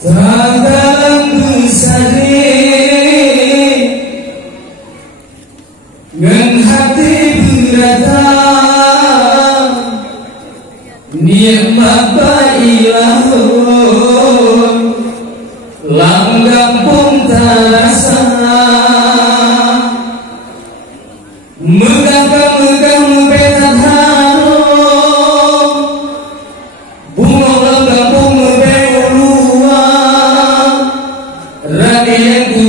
Dalam besari ngan hati beratang nikmat bailahun langgam pun terasa megah betat harum bunga langgam pun beuluan radian ku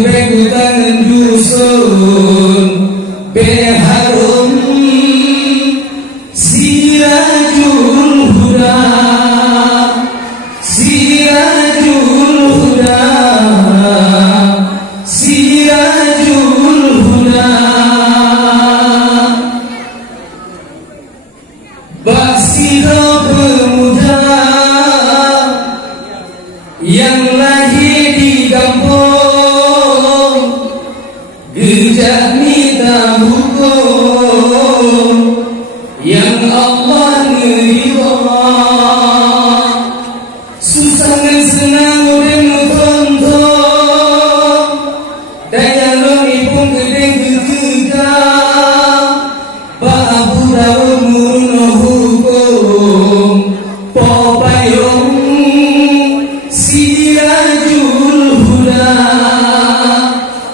tangan dusun beharum sirajul huda sirajul huda sirajul huda basira pemuda yang lahir di kampung gejak minta hukum yang Allah nerima susah dan senang dan menonton daya lori pun gedeng gegegam ba'abu daun murno hukum popayong sirajul huda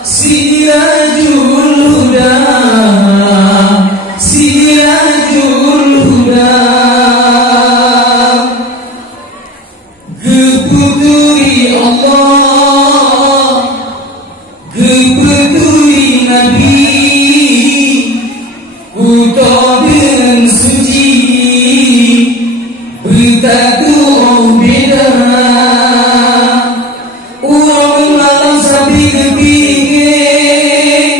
sirajul huda sirajul huda geputuri Allah geputuri Nabi kutoben suci bertatu beda uang malam sapi kepingin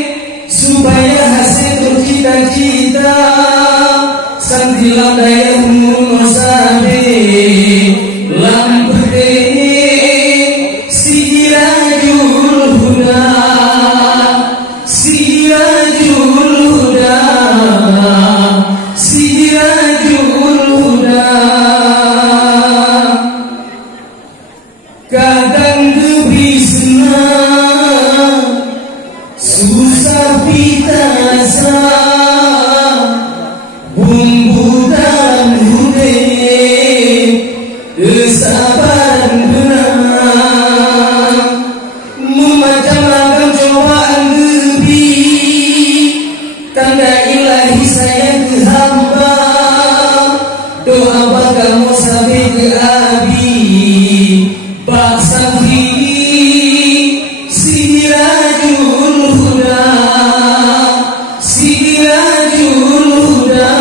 supaya hasil cita-cita santilah daya umur sabi lampede sirajul huda sirajul huda sirajul huda kadang lebih senang susah pitasa bumbu dan hude kesabaran benang memacam ragam cobaan lebih tanda ilahi sayang ke hamba doa bagamu sampai ke abi baksahi sirajul huda sirajul huda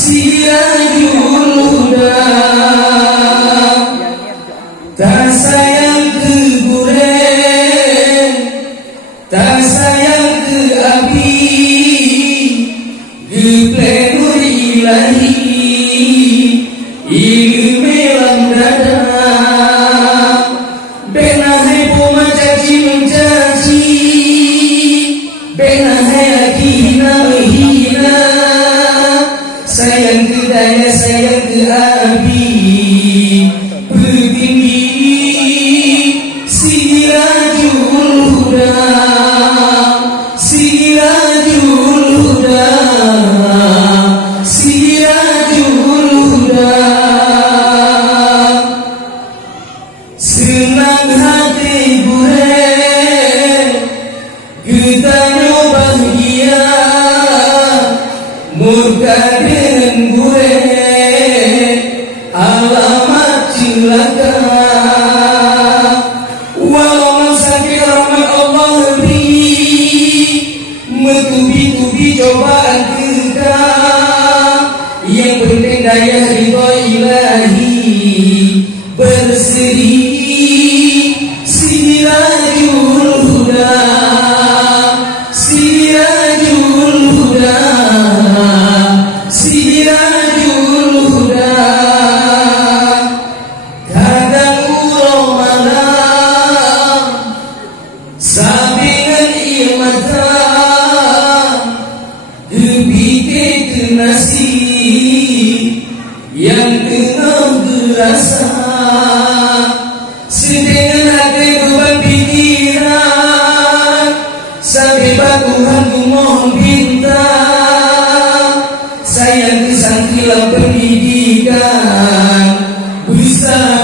sirajul huda tak sayang ke buren tak sayang ke abi geplenur ilahi ilmu dalam dada benahai pomacaci mencaci benahai lagi hina sayang ke daya sayang ke abi bertinggi sirajul huda sirajul huda sirajul huda senang hati buren getanya bahagia murka dengan buren alamat celaka walau sakit rahmat Allah beri metubi-tubi cobaan kita yang penting daya ridha ilahi berseri sirajul huda sirajul huda sirajul huda kadang urang malam sabingan ilmata rasa, seddengan hati beban pikiran, sampai baku mohon bintang, sayang kisah kilau pendidikan, bisa